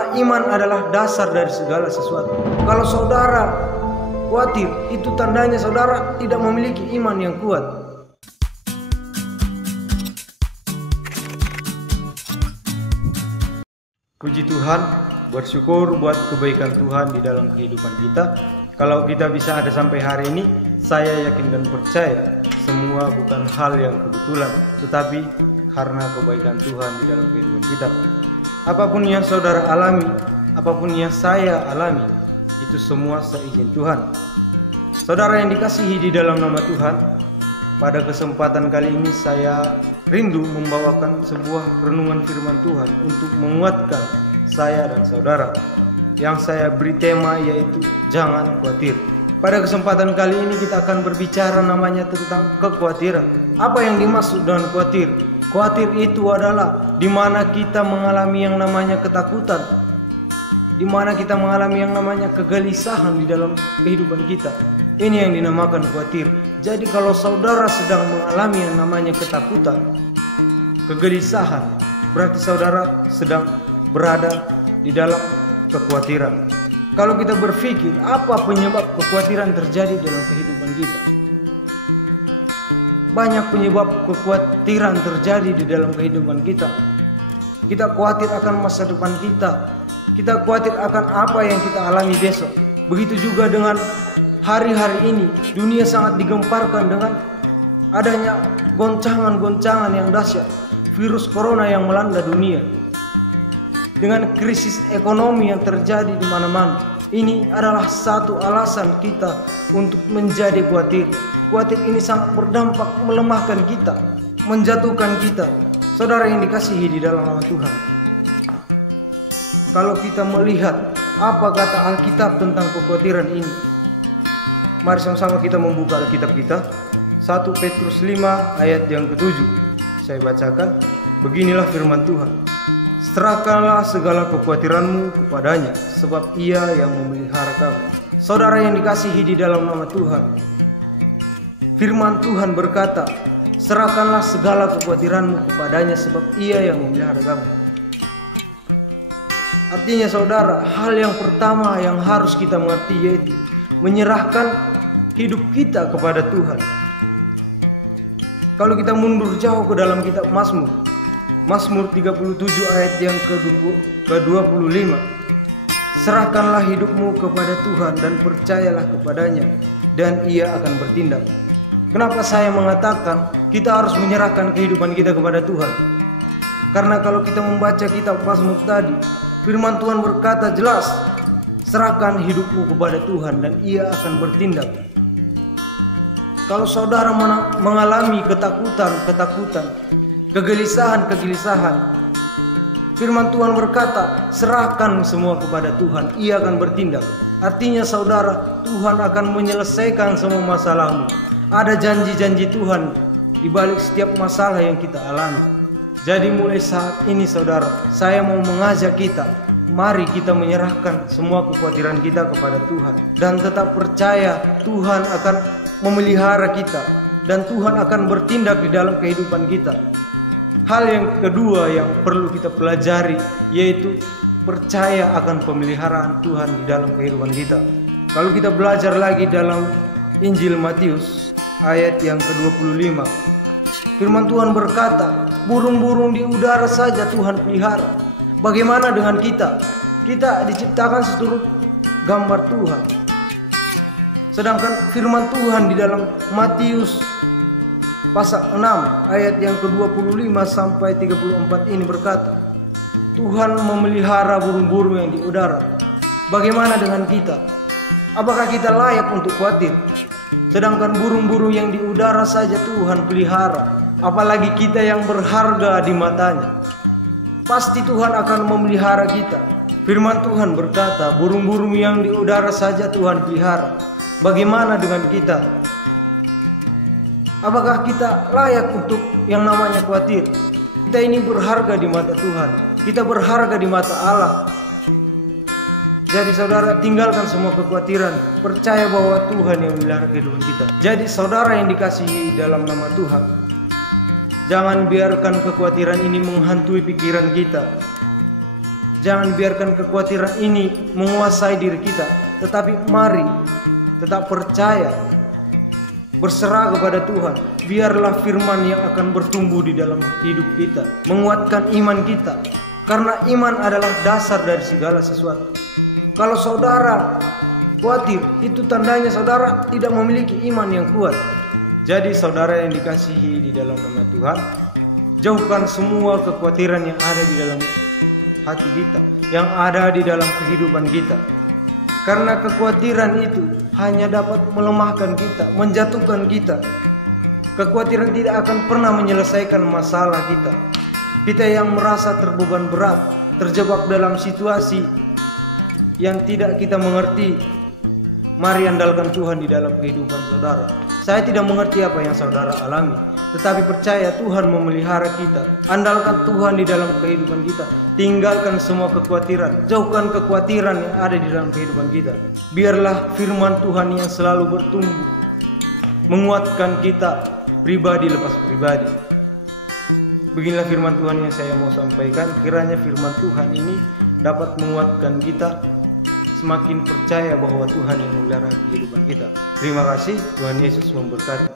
Karena iman adalah dasar dari segala sesuatu. Kalau saudara khawatir, itu tandanya saudara tidak memiliki iman yang kuat. Puji Tuhan, bersyukur buat kebaikan Tuhan di dalam kehidupan kita. Kalau kita bisa ada sampai hari ini, saya yakin dan percaya semua bukan hal yang kebetulan, tetapi karena kebaikan Tuhan di dalam kehidupan kita. Apapun yang saudara alami, apapun yang saya alami, itu semua seizin Tuhan. Saudara yang dikasihi di dalam nama Tuhan, pada kesempatan kali ini saya rindu membawakan sebuah renungan firman Tuhan untuk menguatkan saya dan saudara. Yang saya beri tema yaitu jangan khawatir. Pada kesempatan kali ini kita akan berbicara namanya tentang kekhawatiran. Apa yang dimaksud dengan khawatir? Khawatir itu adalah di mana kita mengalami yang namanya ketakutan, di mana kita mengalami yang namanya kegelisahan di dalam kehidupan kita. Ini yang dinamakan khawatir. Jadi kalau saudara sedang mengalami yang namanya ketakutan, kegelisahan, berarti saudara sedang berada di dalam kekhawatiran. Kalau kita berpikir apa penyebab kekhawatiran terjadi dalam kehidupan kita, banyak penyebab kekhawatiran terjadi di dalam kehidupan kita. Kita khawatir akan masa depan kita, kita khawatir akan apa yang kita alami besok. Begitu juga dengan hari-hari ini, dunia sangat digemparkan dengan adanya goncangan-goncangan yang dahsyat, virus corona yang melanda dunia, dengan krisis ekonomi yang terjadi di mana-mana. Ini adalah satu alasan kita untuk menjadi khawatir. Khawatir ini sangat berdampak melemahkan kita, menjatuhkan kita. Saudara yang dikasihi di dalam nama Tuhan, kalau kita melihat apa kata Alkitab tentang kekhawatiran ini, mari sama-sama kita membuka Alkitab kita. 1 Petrus 5 ayat yang ke-7. Saya bacakan. Beginilah firman Tuhan. Serahkanlah segala kekhawatiranmu kepadanya, sebab ia yang memelihara kamu. Saudara yang dikasihi di dalam nama Tuhan, firman Tuhan berkata, serahkanlah segala kekhawatiranmu kepadanya, sebab ia yang memelihara kamu. Artinya saudara, hal yang pertama yang harus kita mengerti yaitu menyerahkan hidup kita kepada Tuhan. Kalau kita mundur jauh ke dalam kitab Mazmur 37 ayat yang ke-25. Serahkanlah hidupmu kepada Tuhan dan percayalah kepadanya, dan ia akan bertindak. Kenapa saya mengatakan kita harus menyerahkan kehidupan kita kepada Tuhan? Karena kalau kita membaca kitab Mazmur tadi, firman Tuhan berkata jelas, serahkan hidupmu kepada Tuhan dan ia akan bertindak. Kalau saudara mengalami ketakutan, kegelisahan, firman Tuhan berkata, serahkan semua kepada Tuhan, ia akan bertindak. Artinya saudara, Tuhan akan menyelesaikan semua masalahmu. Ada janji-janji Tuhan di balik setiap masalah yang kita alami. Jadi mulai saat ini saudara, saya mau mengajak kita, mari kita menyerahkan semua kekhawatiran kita kepada Tuhan, dan tetap percaya Tuhan akan memelihara kita, dan Tuhan akan bertindak di dalam kehidupan kita. Hal yang kedua yang perlu kita pelajari yaitu percaya akan pemeliharaan Tuhan di dalam kehidupan kita. Kalau kita belajar lagi dalam Injil Matius ayat yang ke-25, firman Tuhan berkata, burung-burung di udara saja Tuhan pelihara. Bagaimana dengan kita? Kita diciptakan seturut gambar Tuhan. Sedangkan firman Tuhan di dalam Matius pasal 6 ayat yang ke-25 sampai 34 ini berkata, Tuhan memelihara burung-burung yang di udara. Bagaimana dengan kita? Apakah kita layak untuk khawatir? Sedangkan burung-burung yang di udara saja Tuhan pelihara, apalagi kita yang berharga di matanya. Pasti Tuhan akan memelihara kita. Firman Tuhan berkata, burung-burung yang di udara saja Tuhan pelihara. Bagaimana dengan kita? Apakah kita layak untuk yang namanya khawatir? Kita ini berharga di mata Tuhan. Kita berharga di mata Allah. Jadi saudara, tinggalkan semua kekhawatiran. Percaya bahwa Tuhan yang memelihara kehidupan kita. Jadi saudara yang dikasihi dalam nama Tuhan, jangan biarkan kekhawatiran ini menghantui pikiran kita. Jangan biarkan kekhawatiran ini menguasai diri kita, tetapi mari tetap percaya, berserah kepada Tuhan. Biarlah firman yang akan bertumbuh di dalam hidup kita, menguatkan iman kita, karena iman adalah dasar dari segala sesuatu. Kalau saudara khawatir, itu tandanya saudara tidak memiliki iman yang kuat. Jadi saudara yang dikasihi di dalam nama Tuhan, jauhkan semua kekhawatiran yang ada di dalam hati kita, yang ada di dalam kehidupan kita. Karena kekhawatiran itu hanya dapat melemahkan kita, menjatuhkan kita. Kekhawatiran tidak akan pernah menyelesaikan masalah kita. Kita yang merasa terbeban berat, terjebak dalam situasi yang tidak kita mengerti, mari andalkan Tuhan di dalam kehidupan saudara. Saya tidak mengerti apa yang saudara alami, tetapi percaya Tuhan memelihara kita. Andalkan Tuhan di dalam kehidupan kita. Tinggalkan semua kekhawatiran, jauhkan kekhawatiran yang ada di dalam kehidupan kita. Biarlah firman Tuhan yang selalu bertumbuh, menguatkan kita pribadi lepas pribadi. Beginilah firman Tuhan yang saya mau sampaikan. Kiranya firman Tuhan ini dapat menguatkan kita, semakin percaya bahwa Tuhan yang memelihara kehidupan kita. Terima kasih, Tuhan Yesus memberkati.